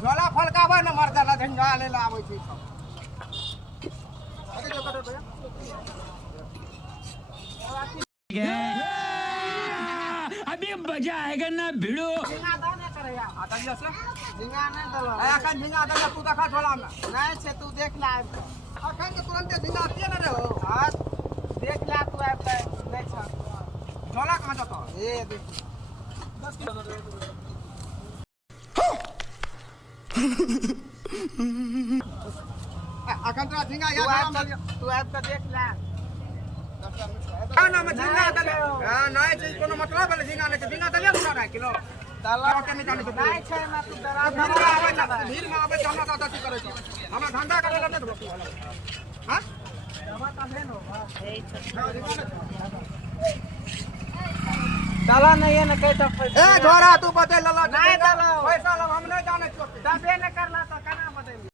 झोला फलकावा न मरदा झंझा लेला आवे छै सब अभी मजा आएगा ना भिड़ो झिंगा दाने करे या आ दलिया से झिंगा नै दलो आ अखन झिंगा दलिया तू देखा झोला में नै छै तू देख ला अखन के तुरंते झिंगा दिए न रे हो हां देख ला तू आब के नै छ झोला कहां जतो ए देख अखन तो झिंगा याद तू आब के देख ला ना में झिंगा दले नै छै कोनो मतलब है झिंगा नै छै झिंगा दले 1.5 किलो ताला के निकाले छै नै छै ना तू डरा आवे ना भीड़ में आवे हमरा का अथी करे छै हमरा धंधा करे ला नै देबो हां टमाटर लेनो ताला नहीं है ना कैसा पैसा ए झोरा तू बते लला नहीं दलो पैसा लब हम नहीं जाने छियो दबे न करला त केना बतेबी